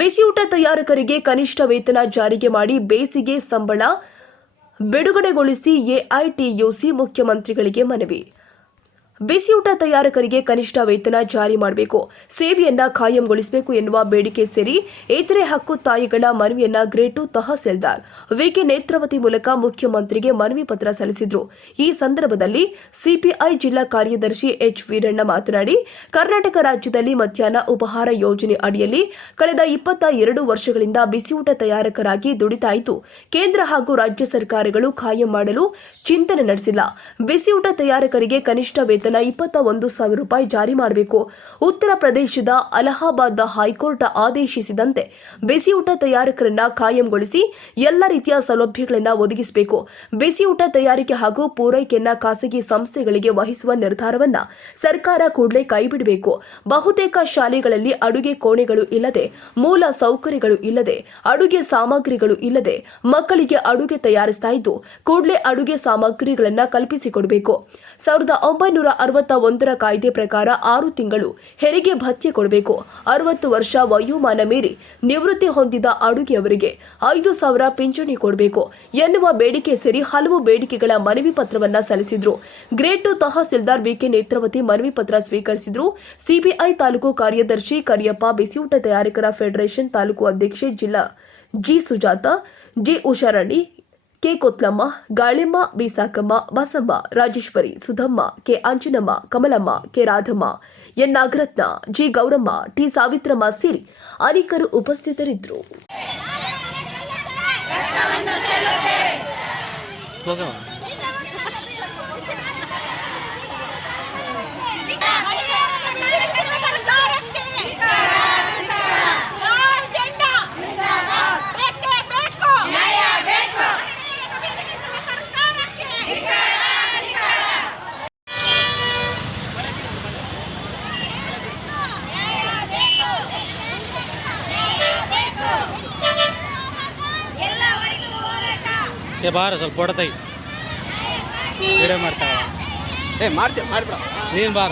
ಬಿಸಿಯೂಟ ತಯಾರಕರಿಗೆ ಕನಿಷ್ಠ ವೇತನ ಜಾರಿಗೆ ಮಾಡಿ ಬೇಸಿಗೆ ಸಂಬಳ ಬಿಡುಗಡೆಗೊಳಿಸಿ ಎಐಟಿಯುಸಿ ಮುಖ್ಯಮಂತ್ರಿಗಳಿಗೆ ಮನವಿ. ಬಿಸಿಯೂಟ ತಯಾರಕರಿಗೆ ಕನಿಷ್ಠ ವೇತನ ಜಾರಿ ಮಾಡಬೇಕು. ಸೇವೆಯನ್ನ ಖಾಯಂಗೊಳಿಸಬೇಕು ಎನ್ನುವ ಬೇಡಿಕೆ ಸೇರಿ ಇತರೆ ಹಕ್ಕು ತಾಯಿಗಳ ಮನವಿಯನ್ನ ಗ್ರೇಟು ತಹಸೀಲ್ದಾರ್ ವಿಕೆ ನೇತ್ರಾವತಿ ಮೂಲಕ ಮುಖ್ಯಮಂತ್ರಿಗೆ ಮನವಿ ಪತ್ರ ಸಲ್ಲಿಸಿದ್ರು. ಈ ಸಂದರ್ಭದಲ್ಲಿ ಸಿಪಿಐ ಜಿಲ್ಲಾ ಕಾರ್ಯದರ್ಶಿ ಎಚ್ ವೀರಣ್ಣ ಮಾತನಾಡಿ, ಕರ್ನಾಟಕ ರಾಜ್ಯದಲ್ಲಿ ಮಧ್ಯಾಹ್ನ ಉಪಹಾರ ಯೋಜನೆ ಅಡಿಯಲ್ಲಿ ಕಳೆದ ಇಪ್ಪತ್ತ ಎರಡು ವರ್ಷಗಳಿಂದ ಬಿಸಿಯೂಟ ತಯಾರಕರಾಗಿ ದುಡಿತಾಯಿತು. ಕೇಂದ್ರ ಹಾಗೂ ರಾಜ್ಯ ಸರ್ಕಾರಗಳು ಖಾಯಂ ಮಾಡಲು ಚಿಂತನೆ ನಡೆಸಿಲ್ಲ. ಬಿಸಿಯೂಟ ತಯಾರಕರಿಗೆ ಕನಿಷ್ಠ ವೇತನ ಇಪ್ಪತ್ತ ಒಂದು ಸಾವಿರ ರೂಪಾಯಿ ಜಾರಿ ಮಾಡಬೇಕು. ಉತ್ತರ ಪ್ರದೇಶದ ಅಲಹಾಬಾದ್ ಹೈಕೋರ್ಟ್ ಆದೇಶಿಸಿದಂತೆ ಬಿಸಿಯೂಟ ತಯಾರಕರನ್ನ ಕಾಯಂಗೊಳಿಸಿ ಎಲ್ಲ ರೀತಿಯ ಸೌಲಭ್ಯಗಳನ್ನು ಒದಗಿಸಬೇಕು. ಬಿಸಿಯೂಟ ತಯಾರಿಕೆ ಹಾಗೂ ಪೂರೈಕೆಯನ್ನ ಖಾಸಗಿ ಸಂಸ್ಥೆಗಳಿಗೆ ವಹಿಸುವ ನಿರ್ಧಾರವನ್ನ ಸರ್ಕಾರ ಕೂಡಲೇ ಕೈಬಿಡಬೇಕು. ಬಹುತೇಕ ಶಾಲೆಗಳಲ್ಲಿ ಅಡುಗೆ ಕೋಣೆಗಳು ಇಲ್ಲದೆ, ಮೂಲ ಸೌಕರ್ಯಗಳು ಇಲ್ಲದೆ, ಅಡುಗೆ ಸಾಮಗ್ರಿಗಳು ಇಲ್ಲದೆ ಮಕ್ಕಳಿಗೆ ಅಡುಗೆ ತಯಾರಿಸ್ತಾ ಇದ್ದು, ಕೂಡಲೇ ಅಡುಗೆ ಸಾಮಗ್ರಿಗಳನ್ನ ಕಲ್ಪಿಸಿಕೊಡಬೇಕು. ಸಾವಿರದ ಒಂಬೈನೂರ ಅರವತ್ತ ಒಂದರ ಕಾಯ್ದೆ ಪ್ರಕಾರ ಆರು ತಿಂಗಳು ಹೆರಿಗೆ ಭತ್ಯೆ ಕೊಡಬೇಕು. ಅರವತ್ತು ವರ್ಷ ವಯೋಮಾನ ಮೀರಿ ನಿವೃತ್ತಿ ಹೊಂದಿದ ಅಡುಗೆಯವರಿಗೆ ಐದು ಸಾವಿರ ಪಿಂಚಣಿ ಕೊಡಬೇಕು. ಎನ್ನುವ ಬೇಡಿಕೆ ಸೇರಿ ಹಲವು ಬೇಡಿಕೆಗಳ ಮನವಿ ಪತ್ರವನ್ನ ಸಲ್ಲಿಸಿದ್ರು. Grade two tahsildar V K Netravati ಮನವಿ ಪತ್ರ ಸ್ವೀಕರಿಸಿದ್ರು. ಸಿಬಿಐ ತಾಲೂಕು ಕಾರ್ಯದರ್ಶಿ ಕರಿಯಪ್ಪ ಬಿಸಿಯೂಟ ತಯಾರಕರ ಫೆಡರೇಷನ್ ತಾಲೂಕು ಅಧ್ಯಕ್ಷೆ ಜಿಲ್ಲಾ G Sujatha, G Usharani K Kotlamma Galimma B Sakamma Basamma, Rajeshwari, Sudhamma, K. Anjanamma, Kamalamma, K. Radhamma, N. Nagaratna, G. Gauramma, T. Savitramma ಸೇರಿ ಅನೇಕರು ಉಪಸ್ಥಿತರಿದ್ದರು. ಏ ಬಾರ ಸ್ವಲ್ಪ ಫೋಟೋ ತೆಗಿ ವಿಡಿಯೋ ಮಾಡ್ತಾವ ಏ ಮಾಡ್ತೀವಿ ಮಾಡಿಬಿಡ ನೀನು ಬಾರ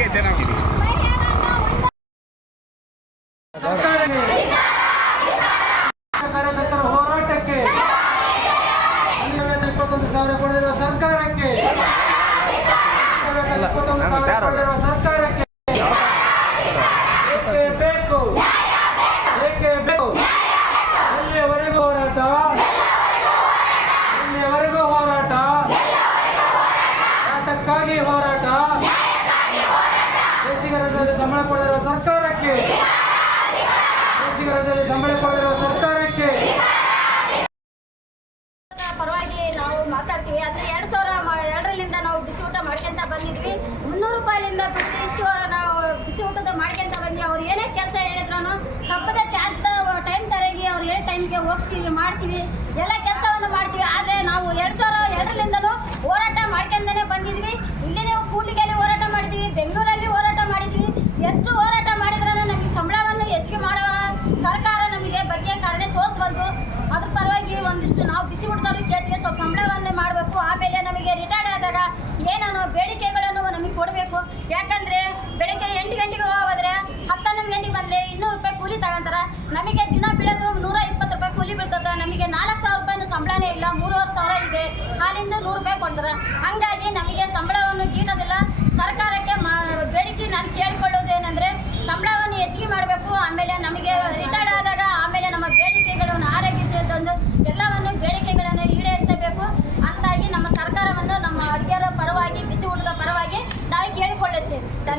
ಕಾನೂನು ಹಂಗೆ ಇದೆ ನಾವು ಕಾರ್ಯಕರ್ತರ ಹೋರಾಟಕ್ಕೆ ಅನ್ಯವೇತನ ಇಪ್ಪತ್ತೊಂದು ಸಾವಿರ ಕೊಡದಿರುವ ಸರ್ಕಾರಕ್ಕೆ ಅನ್ಯವೇತನ ಇಪ್ಪತ್ತೊಂದು ಸಾವಿರ ಕೊಡದಿರುವ ಸರ್ಕಾರಕ್ಕೆ ಏಕೆ ಬೇಕು ಏಕೆ ಬೇಕು ಎಲ್ಲಿಯವರೆಗೂ ಹೋರಾಟ ಎಲ್ಲಿಯವರೆಗೂ ಹೋರಾಟ ಯಾತಕ್ಕಾಗಿ ಹೋರಾಟ ಬೇಸಿಗೆ ರಜೆಯಲ್ಲಿ ಸಂಬಳ ಸರ್ಕಾರಕ್ಕೆ. ಬೇಸಿಗೆ ರಜೆಯಲ್ಲಿ ಸಂಬಳ ಕೊಡದಿರುವ ಸರ್ಕಾರಕ್ಕೆ ಪರವಾಗಿ ನಾವು ಮಾತಾಡ್ತೀವಿ ಅಂದ್ರೆ ಎರಡ್ ಸಾವಿರ ಮಾ- ಎರಡರಿಂದ ನಾವು ಬಿಸಿ ಊಟ ಮಾಡ್ಕೊಂತ ಬಂದಿದ್ವಿ ಮುನ್ನೂರು ರೂಪಾಯಿಲಿಂದ ದುಡ್ಡು ಇಷ್ಟು ನಾವು ಬಿಸಿ ಊಟದ ಮಾಡ್ಕೊಂತ ಬಂದ್ವಿ ಅವ್ರು ಏನೇ ಕೆಲಸ ಹೇಳಿದ್ರು ಹಬ್ಬದ ಚಾನ್ಸ್ ಟೈಮ್ ಸರಿಯಾಗಿ ಅವ್ರು ಏನ್ ಟೈಮ್ಗೆ ಹೋಗ್ತೀವಿ ಮಾಡ್ತೀವಿ ಎಲ್ಲ ಕೆಲಸವನ್ನು ಮಾಡ್ತೀವಿ ಆದ್ರೆ ನಾವು ಎರಡ್ ಸಾವಿರ ಎರಡರಿಂದನೂ ಹೋರಾಟ ಮಾಡ್ಕೊಂಡೇ ಬಂದಿದ್ವಿ ಇಲ್ಲಿ ನೀವು ಕೂಡ್ಲಿಗೆಯಲ್ಲಿ ಹೋರಾಟ ಮಾಡಿದ್ವಿ ಬೆಂಗಳೂರಲ್ಲಿ ಹೋರಾಟ ಮಾಡಿದ್ವಿ ಎಷ್ಟು ಹೋರಾಟ ಮಾಡಿದ್ರೂ ನಮಗೆ ಸಂಬಳವನ್ನು ಹೆಚ್ಚಿಗೆ ಮಾಡುವ ಸರ್ಕಾರ ನಮಗೆ ಬಗ್ಗೆ ಕಾರಣ ತೋರಿಸ್ಬಲ್ದು ಅದ್ರ ಪರವಾಗಿ ಒಂದಿಷ್ಟು ನಾವು ಬಿಸಿ ಊಟದವ್ರಿಗೆ ಕೇಳ್ತೀವಿ ಸ್ವಲ್ಪ ಸಂಬಳವನ್ನೇ ಮಾಡಬೇಕು ಆಮೇಲೆ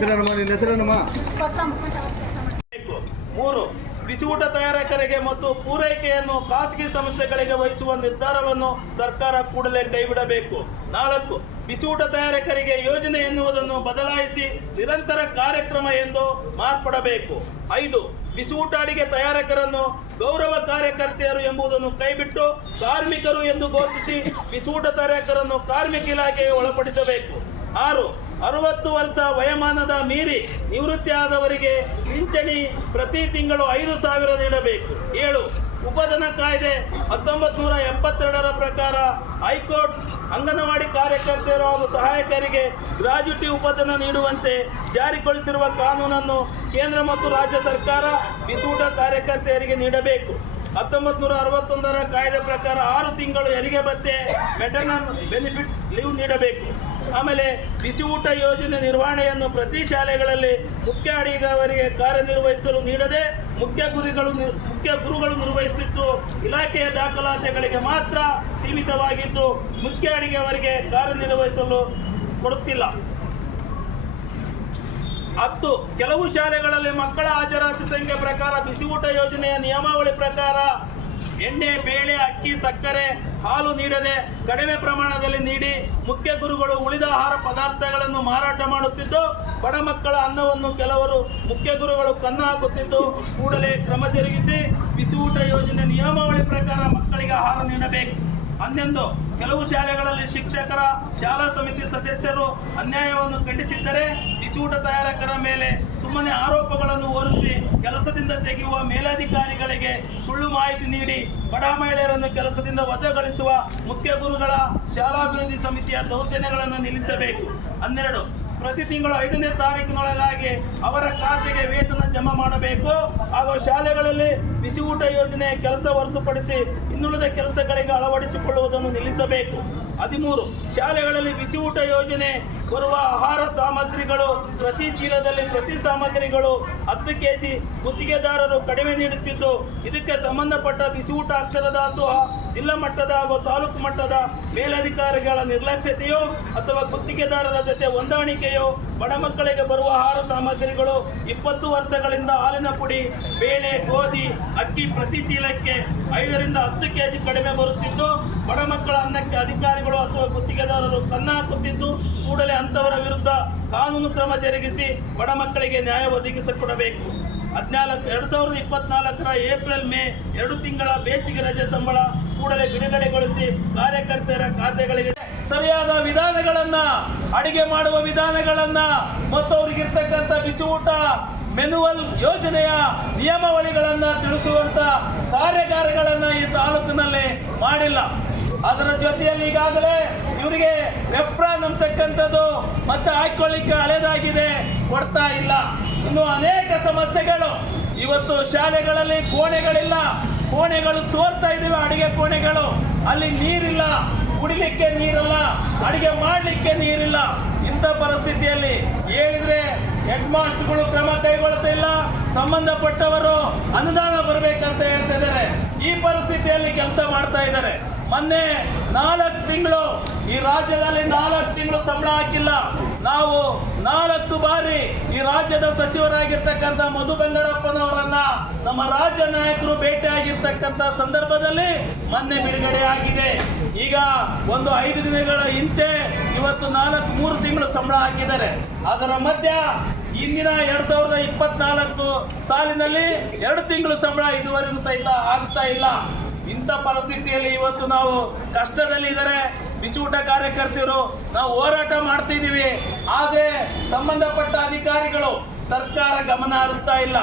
ನಿನ್ನ. ಮೂರು ಊಟ ತಯಾರಕರಿಗೆ ಮತ್ತು ಪೂರೈಕೆಯನ್ನು ಖಾಸಗಿ ಸಂಸ್ಥೆಗಳಿಗೆ ವಹಿಸುವ ನಿರ್ಧಾರವನ್ನು ಸರ್ಕಾರ ಕೂಡಲೇ ಕೈಬಿಡಬೇಕು. ನಾಲ್ಕು, ಬಿಸಿಯೂಟ ತಯಾರಕರಿಗೆ ಯೋಜನೆ ಎನ್ನುವುದನ್ನು ಬದಲಾಯಿಸಿ ನಿರಂತರ ಕಾರ್ಯಕ್ರಮ ಎಂದು ಮಾರ್ಪಡಬೇಕು. ಐದು, ಬಿಸಿಯೂಟ ಅಡಿಗೆ ತಯಾರಕರನ್ನು ಗೌರವ ಕಾರ್ಯಕರ್ತೆಯರು ಎಂಬುದನ್ನು ಕೈಬಿಟ್ಟು ಕಾರ್ಮಿಕರು ಎಂದು ಘೋಷಿಸಿ ಬಿಸಿಯೂಟ ತಯಾರಕರನ್ನು ಕಾರ್ಮಿಕ ಇಲಾಖೆಗೆ ಒಳಪಡಿಸಬೇಕು. ಆರು ಅರವತ್ತು ವರ್ಷ ವಯೋಮಾನದ ಮೀರಿ ನಿವೃತ್ತಿ ಆದವರಿಗೆ ಪಿಂಚಣಿ ಪ್ರತಿ ತಿಂಗಳು ಐದು ಸಾವಿರ ನೀಡಬೇಕು. ಏಳು, ಉಪಧನ ಕಾಯ್ದೆ ಹತ್ತೊಂಬತ್ತು ನೂರ ಎಪ್ಪತ್ತೆರಡರ ಪ್ರಕಾರ ಹೈಕೋರ್ಟ್ ಅಂಗನವಾಡಿ ಕಾರ್ಯಕರ್ತೆಯರು ಹಾಗೂ ಸಹಾಯಕರಿಗೆ ಗ್ರಾಜ್ಯುಟಿ ಉಪಧನ ನೀಡುವಂತೆ ಜಾರಿಗೊಳಿಸಿರುವ ಕಾನೂನನ್ನು ಕೇಂದ್ರ ಮತ್ತು ರಾಜ್ಯ ಸರ್ಕಾರ ಬಿಸೂಟ ಕಾರ್ಯಕರ್ತೆಯರಿಗೆ ನೀಡಬೇಕು. ಹತ್ತೊಂಬತ್ತು ನೂರ ಅರವತ್ತೊಂದರ ಕಾಯ್ದೆ ಪ್ರಕಾರ ಆರು ತಿಂಗಳು ಹೆರಿಗೆ ಭತ್ಯೆ ಮೆಟರ್ನಲ್ ಬೆನಿಫಿಟ್ ಲೀವ್ ನೀಡಬೇಕು. ಆಮೇಲೆ ಬಿಸಿ ಊಟ ಯೋಜನೆ ನಿರ್ವಹಣೆಯನ್ನು ಪ್ರತಿ ಶಾಲೆಗಳಲ್ಲಿ ಮುಖ್ಯ ಅಡಿಗೆಯವರಿಗೆ ಕಾರ್ಯನಿರ್ವಹಿಸಲು ನೀಡದೆ ಮುಖ್ಯ ಗುರಿಗಳು ಮುಖ್ಯ ಗುರುಗಳು ನಿರ್ವಹಿಸುತ್ತಿದ್ದು ಇಲಾಖೆಯ ದಾಖಲಾತಿಗಳಿಗೆ ಮಾತ್ರ ಸೀಮಿತವಾಗಿದ್ದು ಮುಖ್ಯ ಅಡಿಗೆಯವರಿಗೆ ಕಾರ್ಯನಿರ್ವಹಿಸಲು ಕೊಡುತ್ತಿಲ್ಲ. ಹತ್ತು, ಕೆಲವು ಶಾಲೆಗಳಲ್ಲಿ ಮಕ್ಕಳ ಹಾಜರಾತಿ ಸಂಖ್ಯೆ ಪ್ರಕಾರ ಬಿಸಿ ಊಟ ಯೋಜನೆಯ ನಿಯಮಾವಳಿ ಪ್ರಕಾರ ಎಣ್ಣೆ, ಬೇಳೆ, ಅಕ್ಕಿ, ಸಕ್ಕರೆ ಹಾಲು ನೀಡದೆ ಕಡಿಮೆ ಪ್ರಮಾಣದಲ್ಲಿ ನೀಡಿ ಮುಖ್ಯ ಗುರುಗಳು ಉಳಿದ ಆಹಾರ ಪದಾರ್ಥಗಳನ್ನು ಮಾರಾಟ ಮಾಡುತ್ತಿದ್ದು, ಬಡ ಮಕ್ಕಳ ಅನ್ನವನ್ನು ಕೆಲವರು ಮುಖ್ಯ ಗುರುಗಳು ಕಣ್ಣು ಹಾಕುತ್ತಿದ್ದು, ಕೂಡಲೇ ಕ್ರಮ ಜರುಗಿಸಿ, ಬಿಸಿಯೂಟ ಯೋಜನೆ ನಿಯಮಾವಳಿ ಪ್ರಕಾರ ಮಕ್ಕಳಿಗೆ ಆಹಾರ ನೀಡಬೇಕು. ಹನ್ನೊಂದು ಕೆಲವು ಶಾಲೆಗಳಲ್ಲಿ ಶಿಕ್ಷಕರ ಶಾಲಾ ಸಮಿತಿ ಸದಸ್ಯರು ಅನ್ಯಾಯವನ್ನು ಖಂಡಿಸಿದ್ದರೆ ಬಿಸಿಯೂಟ ತಯಾರಕರ ಮೇಲೆ ಸುಮ್ಮನೆ ಆರೋಪಗಳನ್ನು ಹೊರಿಸಿ ಕೆಲಸದಿಂದ ತೆಗೆಯುವ ಮೇಲಧಿಕಾರಿಗಳಿಗೆ ಸುಳ್ಳು ಮಾಹಿತಿ ನೀಡಿ ಬಡ ಮಹಿಳೆಯರನ್ನು ಕೆಲಸದಿಂದ ವಜಾಗೊಳಿಸುವ ಮುಖ್ಯ ಗುರುಗಳ ಶಾಲಾಭಿವೃದ್ಧಿ ಸಮಿತಿಯ ದೌರ್ಜನ್ಯಗಳನ್ನು ನಿಲ್ಲಿಸಬೇಕು. ಹನ್ನೆರಡು, ಪ್ರತಿ ತಿಂಗಳು ಐದನೇ ತಾರೀಕಿನೊಳಗಾಗಿ ಅವರ ಖಾತೆಗೆ ವೇತನ ಜಮಾ ಮಾಡಬೇಕು ಹಾಗೂ ಶಾಲೆಗಳಲ್ಲಿ ಬಿಸಿ ಊಟ ಯೋಜನೆ ಕೆಲಸ ಹೊರತುಪಡಿಸಿ ಇನ್ನುಳಿದ ಕೆಲಸಗಳಿಗೆ ಅಳವಡಿಸಿಕೊಳ್ಳುವುದನ್ನು ನಿಲ್ಲಿಸಬೇಕು. ಹದಿಮೂರು ಶಾಲೆಗಳಲ್ಲಿ ಬಿಸಿ ಊಟ ಯೋಜನೆ ಬರುವ ಆಹಾರ ಸಾಮಗ್ರಿಗಳು, ಪ್ರತಿ ಚೀಲದಲ್ಲಿ ಪ್ರತಿ ಸಾಮಗ್ರಿಗಳು ಹತ್ತು ಕೆಜಿ ಗುತ್ತಿಗೆದಾರರು ಕಡಿಮೆ ನೀಡುತ್ತಿದ್ದು, ಇದಕ್ಕೆ ಸಂಬಂಧಪಟ್ಟ ಬಿಸಿ ಊಟ ಅಕ್ಷರ ದಾಸೋಹ ಜಿಲ್ಲಾ ಮಟ್ಟದ ಹಾಗೂ ತಾಲೂಕು ಮಟ್ಟದ ಮೇಲಧಿಕಾರಿಗಳ ನಿರ್ಲಕ್ಷ್ಯತೆಯೋ ಅಥವಾ ಗುತ್ತಿಗೆದಾರರ ಜೊತೆ ಹೊಂದಾಣಿಕೆಯೋ ಬಡ ಮಕ್ಕಳಿಗೆ ಬರುವ ಆಹಾರ ಸಾಮಗ್ರಿಗಳು ಇಪ್ಪತ್ತು ವರ್ಷಗಳಿಂದ ಹಾಲಿನ ಪುಡಿ, ಬೇಳೆ, ಗೋಧಿ, ಅಕ್ಕಿ ಪ್ರತಿ ಚೀಲಕ್ಕೆ ಐದರಿಂದ ಹತ್ತು ಕೆಜಿ ಕಡಿಮೆ ಬರುತ್ತಿದ್ದು, ಬಡ ಮಕ್ಕಳ ಅನ್ನಕ್ಕೆ ಅಧಿಕಾರಿಗಳು ಅಥವಾ ಗುತ್ತಿಗೆದಾರರು ಕನ್ನ ಹಾಕುತ್ತಿದ್ದು, ಕೂಡಲೇ ಅಂತವರ ವಿರುದ್ಧ ಕಾನೂನು ಕ್ರಮ ಜರುಗಿಸಿ ಬಡ ಮಕ್ಕಳಿಗೆ ನ್ಯಾಯ ಒದಗಿಸಿಕೊಡಬೇಕು. ಹದಿನಾಲ್ಕು, ಎರಡು ಸಾವಿರದ ಇಪ್ಪತ್ನಾಲ್ಕರ ಏಪ್ರಿಲ್, ಮೇ ಎರಡು ತಿಂಗಳ ಬೇಸಿಗೆ ರಜೆ ಸಂಬಳ ಕೂಡಲೇ ಬಿಡುಗಡೆಗೊಳಿಸಿ ಕಾರ್ಯಕರ್ತರ ಖಾತೆಗಳಿಗೆ ಸರಿಯಾದ ವಿಧಾನಗಳನ್ನ ಅಡಿಗೆ ಮಾಡುವ ವಿಧಾನಗಳನ್ನ ಮತ್ತು ಅವ್ರಿಗಿರ್ತಕ್ಕಂಥ ಬಿಸಿ ಊಟ ಮೆನುವಲ್ ಯೋಜನೆಯ ನಿಯಮಾವಳಿಗಳನ್ನು ತಿಳಿಸುವಂತ ಕಾರ್ಯಾಗಾರಗಳನ್ನು ಈ ತಾಲೂಕಿನಲ್ಲಿ ಮಾಡಿಲ್ಲ. ಅದರ ಜೊತೆಯಲ್ಲಿ ಈಗಾಗಲೇ ಇವರಿಗೆ ವೆಪ್ರಾನ್ ಅಂತಕ್ಕಂಥದ್ದು ಮತ್ತೆ ಹಾಕೊಳ್ಳಿಕ್ಕೆ ಹಳೆದಾಗಿದೆ, ಕೊಡ್ತಾ ಇಲ್ಲ. ಇನ್ನು ಅನೇಕ ಸಮಸ್ಯೆಗಳು. ಇವತ್ತು ಶಾಲೆಗಳಲ್ಲಿ ಕೋಣೆಗಳಿಲ್ಲ. ಕೋಣೆಗಳು ಸೋರ್ತಾ ಇದ್ದಾವೆ, ಅಡುಗೆ ಕೋಣೆಗಳು. ಅಲ್ಲಿ ನೀರಿಲ್ಲ. ಕುಡಿಲಿಕ್ಕೆ ನೀರಲ್ಲ. ಅಡುಗೆ ಮಾಡಲಿಕ್ಕೆ ನೀರಿಲ್ಲ. ಇಂಥ ಪರಿಸ್ಥಿತಿಯಲ್ಲಿ ಹೇಳಿದ್ರೆ ಹೆಡ್ ಮಾಸ್ಟರ್ಗಳು ಕ್ರಮ ಕೈಗೊಳ್ತಿಲ್ಲ ಸಂಬಂಧಪಟ್ಟವರು ಅನುದಾನ ಬರಬೇಕಂತ ಹೇಳ್ತಾ ಇದ್ದಾರೆ. ಈ ಪರಿಸ್ಥಿತಿಯಲ್ಲಿ ಕೆಲಸ ಮಾಡ್ತಾ ಇದ್ದಾರೆ. ಮೊನ್ನೆ ನಾಲ್ಕು ತಿಂಗಳು ಈ ರಾಜ್ಯದಲ್ಲಿ ನಾಲ್ಕು ತಿಂಗಳು ಸಂಬಳ ಹಾಕಿಲ್ಲ. ನಾವು ನಾಲ್ಕು ಬಾರಿ ಈ ರಾಜ್ಯದ ಸಚಿವರಾಗಿರ್ತಕ್ಕಂಥ ಮಧು ಬಂಗಾರಪ್ಪನವರನ್ನ ನಮ್ಮ ರಾಜ್ಯ ನಾಯಕರು ಭೇಟಿಯಾಗಿರ್ತಕ್ಕಂಥ ಸಂದರ್ಭದಲ್ಲಿ ಮೊನ್ನೆ ಬಿಡುಗಡೆ ಆಗಿದೆ. ಈಗ ಒಂದು ಐದು ದಿನಗಳ ಹಿಂಚೆ ಇವತ್ತು ನಾಲ್ಕು, ಮೂರು ತಿಂಗಳು ಸಂಬಳ ಹಾಕಿದ್ದಾರೆ. ಅದರ ಮಧ್ಯ ಇಂದಿನ ಎರಡ್ ಸಾವಿರದ ಇಪ್ಪತ್ನಾಲ್ಕು ಸಾಲಿನಲ್ಲಿ ಎರಡು ತಿಂಗಳು ಸಂಬಳ ಇದುವರೆಗೂ ಸಹಿತ ಆಗ್ತಾ ಇಲ್ಲ. ಇಂಥ ಪರಿಸ್ಥಿತಿಯಲ್ಲಿ ಇವತ್ತು ನಾವು ಕಷ್ಟದಲ್ಲಿ ಇದ್ದಾರೆ. ಊಟ ಕಾರ್ಯಕರ್ತರು ನಾವು ಹೋರಾಟ ಮಾಡ್ತಿದ್ದೀವಿ. ಆದರೆ ಸಂಬಂಧಪಟ್ಟ ಅಧಿಕಾರಿಗಳು ಸರ್ಕಾರ ಗಮನ ಹರಿಸ್ತಾ ಇಲ್ಲ.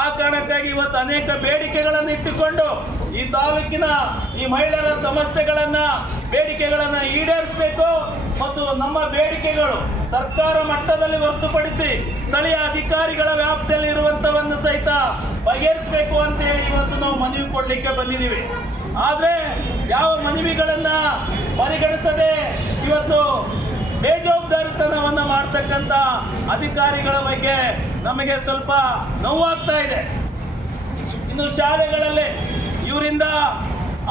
ಆ ಕಾರಣಕ್ಕಾಗಿ ಇವತ್ತು ಅನೇಕ ಬೇಡಿಕೆಗಳನ್ನು ಇಟ್ಟುಕೊಂಡು ಈ ತಾಲೂಕಿನ ಈ ಮಹಿಳೆಯರ ಸಮಸ್ಯೆಗಳನ್ನು, ಬೇಡಿಕೆಗಳನ್ನು ಈಡೇರಿಸಬೇಕು. ಮತ್ತು ನಮ್ಮ ಬೇಡಿಕೆಗಳು ಸರ್ಕಾರ ಮಟ್ಟದಲ್ಲಿ ಹೊರತುಪಡಿಸಿ ಸ್ಥಳೀಯ ಅಧಿಕಾರಿಗಳ ವ್ಯಾಪ್ತಿಯಲ್ಲಿ ಇರುವಂತವನ್ನು ಸಹಿತ ಬಗೆಹರಿಸಬೇಕು ಅಂತ ಹೇಳಿ ಇವತ್ತು ನಾವು ಮನವಿ ಕೊಡಲಿಕ್ಕೆ ಬಂದಿದ್ದೀವಿ. ಆದರೆ ಯಾವ ಮನವಿಗಳನ್ನ ಪರಿಗಣಿಸದೆ ಇವತ್ತು ಬೇಜವಾಬ್ದಾರಿತನವನ್ನು ಮಾಡ್ತಕ್ಕಂಥ ಅಧಿಕಾರಿಗಳ ಬಗ್ಗೆ ನಮಗೆ ಸ್ವಲ್ಪ ನೋವಾಗ್ತಾ ಇದೆ. ಇನ್ನು ಶಾಲೆಗಳಲ್ಲಿ ಇವರಿಂದ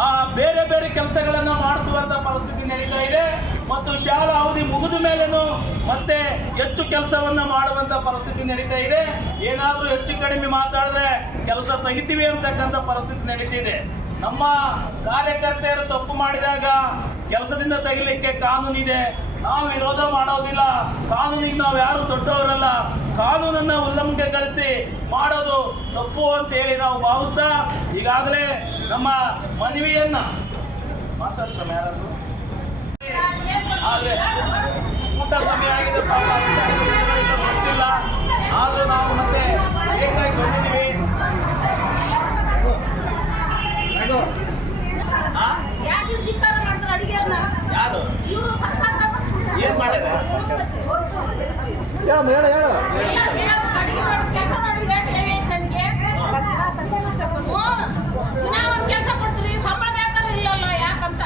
ಆ ಬೇರೆ ಬೇರೆ ಕೆಲಸಗಳನ್ನು ಮಾಡಿಸುವಂತ ಪರಿಸ್ಥಿತಿ ನಡೀತಾ ಇದೆ. ಮತ್ತು ಶಾಲಾ ಅವಧಿ ಮುಗಿದ ಮೇಲೇನು ಮತ್ತೆ ಹೆಚ್ಚು ಕೆಲಸವನ್ನ ಮಾಡುವಂತ ಪರಿಸ್ಥಿತಿ ನಡೀತಾ ಇದೆ. ಏನಾದರೂ ಹೆಚ್ಚು ಕಡಿಮೆ ಮಾತಾಡಿದ್ರೆ ಕೆಲಸ ತೆಗಿತೀವಿ ಅಂತಕ್ಕಂಥ ಪರಿಸ್ಥಿತಿ ನಡೀತಿದೆ ನಮ್ಮ ಕಾರ್ಯಕರ್ತೆಯರು ತಪ್ಪು ಮಾಡಿದಾಗ ಕೆಲಸದಿಂದ ತೆಗಿಲಿಕ್ಕೆ ಕಾನೂನಿದೆ ನಾವು ವಿರೋಧ ಮಾಡೋದಿಲ್ಲ. ಕಾನೂನಿಗೆ ನಾವು ಯಾರು ದೊಡ್ಡವರಲ್ಲ. ಕಾನೂನನ್ನ ಉಲ್ಲಂಘನೆಗೊಳಿಸಿ ಮಾಡೋದು ತಪ್ಪು ಅಂತ ಹೇಳಿ ನಾವು ಭಾವಿಸ್ತಾ ಈಗಾಗಲೇ ನಮ್ಮ ಮನವಿಯನ್ನ ಮಾತಾಡ್ತಾರೆ ಯಾರಾದ್ರು? ಆದ್ರೆ ಊಟ ಸಮಯ ಆಗಿದೆ ಗೊತ್ತಿಲ್ಲ ಆದ್ರೂ ನಾವು ಮತ್ತೆ ಬೇಕಾಗಿ ಬಂದಿದ್ದೀವಿ. ಯಾರು? ಏನು ಏನ್ ಮಾಡಿದೆ? ಹೇಳು ಹೇಳು ಹೇಳು ಅಡಿಗೆ ಮಾಡೋ ಕೆಲಸ ಮಾಡಿ ರೇಟ್ ಹೆವಿ ಐತೆ ನನಗೆ ದಿನ ಒಂದು ಕೆಲಸ ಕೊಡ್ತೀರಿ ಸಂಬಳ ಬೇಕಾದ್ರೆ ಇಲ್ಲಲ್ಲ ಯಾಕಂತ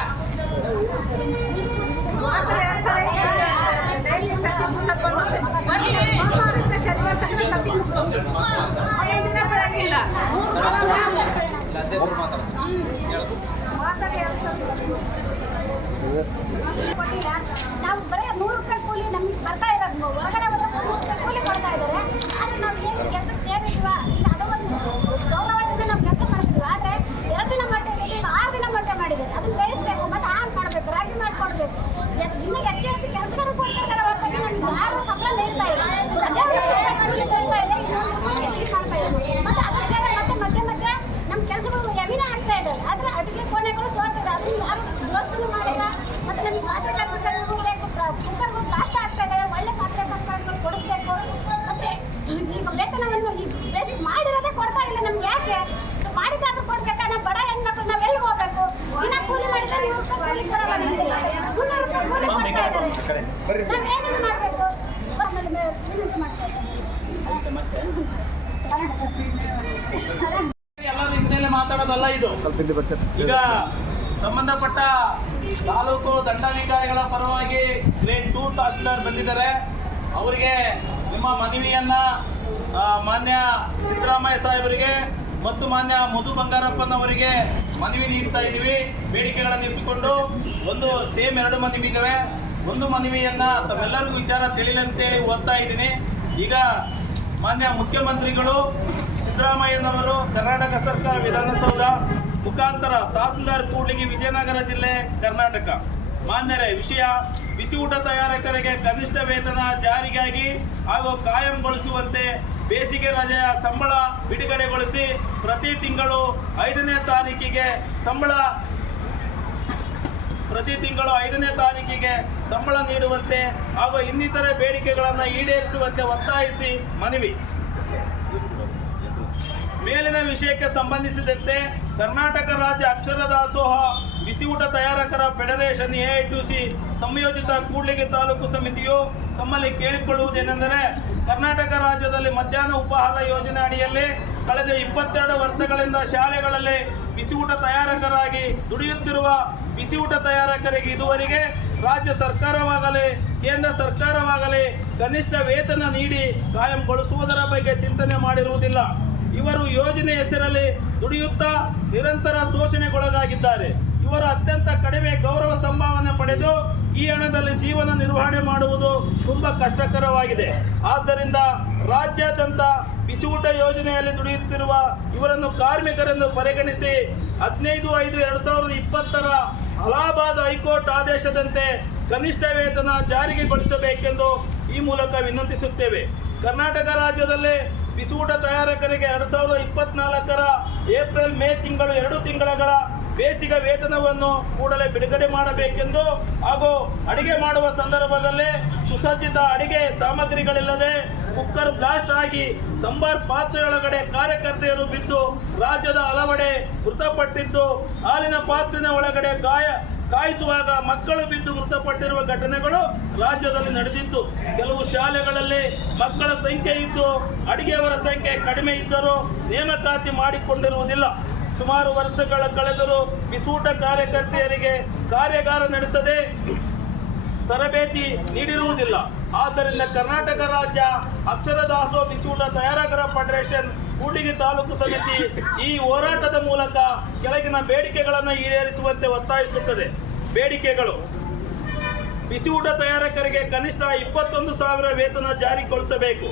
ನಾವು ಬರೀ ನೂರು ರೂಪಾಯಿ ಕೂಲಿ ನಮ್ಗೆ ಬರ್ತಾ ಇರೋದು ಹೊರಗಡೆ ಹೋದ್ರೆ ನೂರು ರೂಪಾಯಿ ಕೂಲಿ ಕೊಡ್ತಾ ಇದ್ದಾರೆ ಆದ್ರೆ ನಾವು ಏನು ಕೆಲಸಕ್ಕೆ ಸೇರಿದ್ವ ಈಗ ಅದು ಒಂದು ಗೌರವದಿಂದ ನಾವು ಕೆಲಸ ಮಾಡ್ತಿದ್ವಿ ಆದ್ರೆ ಎರಡು ದಿನ ಮಟ್ಟಿಗೆ ಈಗ ಆರು ದಿನ ಮಟ್ಟ ಮಾಡಿದ್ದಾರೆ ಅದನ್ನ ಬೇಯಿಸ್ಬೇಕು ಮತ್ತೆ ಆನ್ ಮಾಡಬೇಕು ರಾಗಿ ಮಾಡ್ಕೊಡ್ಬೇಕು ಎ- ಇನ್ನೂ ಹೆಚ್ಚು ಹೆಚ್ಚು ಕೆಲಸಗಳು ಕೊಡ್ತಾ ಇದ್ದಾರೆ ಹೊರತಾಗಿ ನಮ್ಗೆ ಯಾರು ಸಂಬಳ ನೀಡ್ತಾ ಇಲ್ಲ ಅದೇ ಒಂದು ರೂಪಾಯಿ ಕೂಲಿ ನೀಡ್ತಾ ಇಲ್ಲ ಇನ್ನೊಂದು ರೂಪಾಯಿ ಹೆಚ್ಚಿಗೆ ಮಾಡ್ತಾ ಇದ್ದಾರೆ ಮತ್ತೆ ಅದ್ರ ಮತ್ತೆ ಮಧ್ಯೆ ಮಧ್ಯೆ ನಮ್ಮ ಕೆಲಸಗಳು ಹೆವಿನ ಆಗ್ತಾ ಇದ್ದಾವೆ ಆದ್ರೆ ಅಡುಗೆ ಕೋಣೆಗಳು ಸೋತಿದೆ ಅದನ್ನ ಯಾರು ವ್ಯವಸ್ಥೆ ಮಾಡಿಲ್ಲ ಮತ್ತೆ ನಮಗೆ ಪಾತ್ರೆ ಕರ್ಕೊಂಡು ಬೇಕು ಕುಕ್ಕರ್ ಬ್ಲಾಸ್ಟ್ ಆಗ್ತಾ ಇದ್ದಾರೆ ಒಳ್ಳೆ ಪಾತ್ರೆ ಕರ್ಕೊಂಡು ಕೊಡಿಸ್ಬೇಕು ಮತ್ತೆ ಈ- ಈಗ ವೇತನವನ್ನು ಈ ಬೇಸಿಕ್ ಮಾಡಿರೋದೇ ಕೊಡ್ತಾ ಇಲ್ಲ ನಮ್ಗೆ ಯಾಕೆ ಮಾಡಿದಾದ್ರೂ ಕೊಡ್ಬೇಕಾ ನಾವು ಬಡ ಹೆಣ್ಮಕ್ಳು ನಾವು ಎಲ್ಲಿಗೆ ಹೋಗ್ಬೇಕು ದಿನ ಕೂಲಿ ಮಾಡಿದ್ರೆ ನೂರು ರೂಪಾಯಿ ಕೂಲಿ ಕೊಡಲ್ಲ ನಮ್ಗೆ. ಮುನ್ನೂರು ರೂಪಾಯಿ ಕೂಲಿ ಕೊಡ್ತಾ ಎಲ್ಲರೂ ಹಿಂದೆಲೆ ಮಾತಾಡೋದಲ್ಲ ಇದು? ಸ್ವಲ್ಪ ಇಲ್ಲಿ ಬರ್ತಾರೆ ಈಗ ಸಂಬಂಧಪಟ್ಟ ತಾಲೂಕು ದಂಡಾಧಿಕಾರಿಗಳ ಪರವಾಗಿ ಗ್ರೇಡ್ ಟೂ ತಹಸೀಲ್ದಾರ್ ಬಂದಿದ್ದಾರೆ. ಅವರಿಗೆ ನಿಮ್ಮ ಮನವಿಯನ್ನ ಮಾನ್ಯ ಸಿದ್ದರಾಮಯ್ಯ ಸಾಹೇಬರಿಗೆ ಮತ್ತು ಮಾನ್ಯ ಮಧು ಬಂಗಾರಪ್ಪನವರಿಗೆ ಮನವಿ ನೀಡ್ತಾ ಇದ್ದೀವಿ. ಬೇಡಿಕೆಗಳನ್ನು ಇಟ್ಟುಕೊಂಡು ಒಂದು ಸೇಮ್ ಎರಡು ಮನವಿ ಇದ್ದಾವೆ ಒಂದು ಮನವಿಯನ್ನು ತಮ್ಮೆಲ್ಲರಿಗೂ ವಿಚಾರ ತಿಳಿಲಂತೇಳಿ ಓದ್ತಾ ಇದ್ದೀನಿ. ಈಗ ಮಾನ್ಯ ಮುಖ್ಯಮಂತ್ರಿಗಳು ಸಿದ್ದರಾಮಯ್ಯನವರು ಕರ್ನಾಟಕ ಸರ್ಕಾರ ವಿಧಾನಸೌಧ ಮುಖಾಂತರ ತಹಸೀಲ್ದಾರ್ ಕೂಡ್ಲಿಗಿ ವಿಜಯನಗರ ಜಿಲ್ಲೆ ಕರ್ನಾಟಕ. ಮಾನ್ಯರೇ, ವಿಷಯ ಬಿಸಿ ಊಟ ತಯಾರಕರಿಗೆ ಕನಿಷ್ಠ ವೇತನ ಜಾರಿಗಾಗಿ ಹಾಗೂ ಕಾಯಂಗೊಳಿಸುವಂತೆ ಬೇಸಿಗೆ ರಜೆಯ ಸಂಬಳ ಬಿಡುಗಡೆಗೊಳಿಸಿ ಪ್ರತಿ ತಿಂಗಳು ಐದನೇ ತಾರೀಕಿಗೆ ಸಂಬಳ ಪ್ರತಿ ತಿಂಗಳು ಐದನೇ ತಾರೀಕಿಗೆ ಸಂಬಳ ನೀಡುವಂತೆ ಹಾಗೂ ಇನ್ನಿತರ ಬೇಡಿಕೆಗಳನ್ನು ಈಡೇರಿಸುವಂತೆ ಒತ್ತಾಯಿಸಿ ಮನವಿ. ಮೇಲಿನ ವಿಷಯಕ್ಕೆ ಸಂಬಂಧಿಸಿದಂತೆ ಕರ್ನಾಟಕ ರಾಜ್ಯ ಅಕ್ಷರ ದಾಸೋಹ ಬಿಸಿಯೂಟ ತಯಾರಕರ ಫೆಡರೇಷನ್ ಸಿ ಸಂಯೋಜಿತ ಕೂಡ್ಲಿಗೆ ತಾಲೂಕು ಸಮಿತಿಯು ತಮ್ಮಲ್ಲಿ ಕೇಳಿಕೊಳ್ಳುವುದೇನೆಂದರೆ ಕರ್ನಾಟಕ ರಾಜ್ಯದಲ್ಲಿ ಮಧ್ಯಾಹ್ನ ಉಪಹಾರ ಯೋಜನೆ ಅಡಿಯಲ್ಲಿ ಕಳೆದ ಇಪ್ಪತ್ತೆರಡು ವರ್ಷಗಳಿಂದ ಶಾಲೆಗಳಲ್ಲಿ ಊಟ ತಯಾರಕರಾಗಿ ದುಡಿಯುತ್ತಿರುವ ಬಿಸಿ ಊಟ ತಯಾರಕರಿಗೆ ಇದುವರೆಗೆ ರಾಜ್ಯ ಸರ್ಕಾರವಾಗಲಿ, ಕೇಂದ್ರ ಸರ್ಕಾರವಾಗಲಿ ಕನಿಷ್ಠ ವೇತನ ನೀಡಿ ಕಾಯಂಗೊಳಿಸುವುದರ ಬಗ್ಗೆ ಚಿಂತನೆ ಮಾಡಿರುವುದಿಲ್ಲ. ಇವರು ಯೋಜನೆ ಹೆಸರಲ್ಲಿ ದುಡಿಯುತ್ತಾ ನಿರಂತರ ಶೋಷಣೆಗೊಳಗಾಗಿದ್ದಾರೆ. ಇವರು ಅತ್ಯಂತ ಕಡಿಮೆ ಗೌರವ ಸಂಭಾವನೆ ಪಡೆದು ಈ ಹಣದಲ್ಲಿ ಜೀವನ ನಿರ್ವಹಣೆ ಮಾಡುವುದು ತುಂಬಾ ಕಷ್ಟಕರವಾಗಿದೆ. ಆದ್ದರಿಂದ ರಾಜ್ಯಾದ್ಯಂತ ಬಿಸಿಯೂಟ ಯೋಜನೆಯಲ್ಲಿ ದುಡಿಯುತ್ತಿರುವ ಇವರನ್ನು ಕಾರ್ಮಿಕರೆಂದು ಪರಿಗಣಿಸಿ ಹದಿನೈದು ಐದು ಎರಡು ಸಾವಿರದ ಇಪ್ಪತ್ತರ ಅಲಹಾಬಾದ್ ಹೈಕೋರ್ಟ್ ಆದೇಶದಂತೆ ಕನಿಷ್ಠ ವೇತನ ಜಾರಿಗೆಗೊಳಿಸಬೇಕೆಂದು ಈ ಮೂಲಕ ವಿನಂತಿಸುತ್ತೇವೆ. ಕರ್ನಾಟಕ ರಾಜ್ಯದಲ್ಲಿ ಬಿಸಿಯೂಟ ತಯಾರಕರಿಗೆ ಎರಡು ಸಾವಿರದ ಇಪ್ಪತ್ನಾಲ್ಕರ ಏಪ್ರಿಲ್ ಮೇ ತಿಂಗಳು ಎರಡು ತಿಂಗಳ ಬೇಸಿಗೆ ವೇತನವನ್ನು ಕೂಡಲೇ ಬಿಡುಗಡೆ ಮಾಡಬೇಕೆಂದು ಹಾಗೂ ಅಡಿಗೆ ಮಾಡುವ ಸಂದರ್ಭದಲ್ಲಿ ಸುಸಜ್ಜಿತ ಅಡಿಗೆ ಸಾಮಗ್ರಿಗಳಿಲ್ಲದೆ ಕುಕ್ಕರ್ ಬ್ಲಾಸ್ಟ್ ಆಗಿ ಸಂಬಾರ್ ಪಾತ್ರೆಯೊಳಗಡೆ ಕಾರ್ಯಕರ್ತೆಯರು ಬಿದ್ದು ರಾಜ್ಯದ ಹಲವೆಡೆ ಮೃತಪಟ್ಟಿದ್ದು, ಹಾಲಿನ ಪಾತ್ರಿನ ಒಳಗಡೆ ಗಾಯ, ಕಾಯಿಸುವಾಗ ಮಕ್ಕಳು ಬಿದ್ದು ಮೃತಪಟ್ಟಿರುವ ಘಟನೆಗಳು ರಾಜ್ಯದಲ್ಲಿ ನಡೆದಿತ್ತು ಕೆಲವು ಶಾಲೆಗಳಲ್ಲಿ ಮಕ್ಕಳ ಸಂಖ್ಯೆ ಇದ್ದು, ಅಡಿಗೆಯವರ ಸಂಖ್ಯೆ ಕಡಿಮೆ ಇದ್ದರೂ ನೇಮಕಾತಿ ಮಾಡಿಕೊಂಡಿರುವುದಿಲ್ಲ. ಸುಮಾರು ವರ್ಷಗಳ ಕಳೆದರೂ ಬಿಸೂಟ ಕಾರ್ಯಕರ್ತೆಯರಿಗೆ ಕಾರ್ಯಾಗಾರ ನಡೆಸದೆ ತರಬೇತಿ ನೀಡಿರುವುದಿಲ್ಲ. ಆದ್ದರಿಂದ ಕರ್ನಾಟಕ ರಾಜ್ಯ ಅಕ್ಷರ ದಾಸೋಹ ಬಿಸೂಟ ತಯಾರಕರ ಫೆಡರೇಷನ್ ಕೂಡಿಗೆ ತಾಲೂಕು ಸಮಿತಿ ಈ ಹೋರಾಟದ ಮೂಲಕ ಕೆಳಗಿನ ಬೇಡಿಕೆಗಳನ್ನು ಈಡೇರಿಸುವಂತೆ ಒತ್ತಾಯಿಸುತ್ತದೆ. ಬೇಡಿಕೆಗಳು. ಬಿಸಿ ಊಟ ತಯಾರಕರಿಗೆ ಕನಿಷ್ಠ ಇಪ್ಪತ್ತೊಂದು ಸಾವಿರ ವೇತನ ಜಾರಿಗೊಳಿಸಬೇಕು.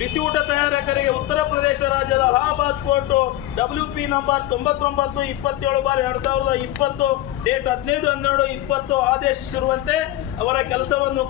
ಬಿಸಿ ಊಟ ತಯಾರಕರಿಗೆ ಉತ್ತರ ಪ್ರದೇಶ ರಾಜ್ಯದ Allahabad court W P number ತೊಂಬತ್ತೊಂಬತ್ತು, ಇಪ್ಪತ್ತೇಳು ಬಾರಿ ಎರಡು ಸಾವಿರದ ಇಪ್ಪತ್ತು, ಡೇಟ್ ಹದಿನೈದು ಹನ್ನೆರಡು ಇಪ್ಪತ್ತು ಆದೇಶಿಸಿರುವಂತೆ ಅವರ ಕೆಲಸವನ್ನು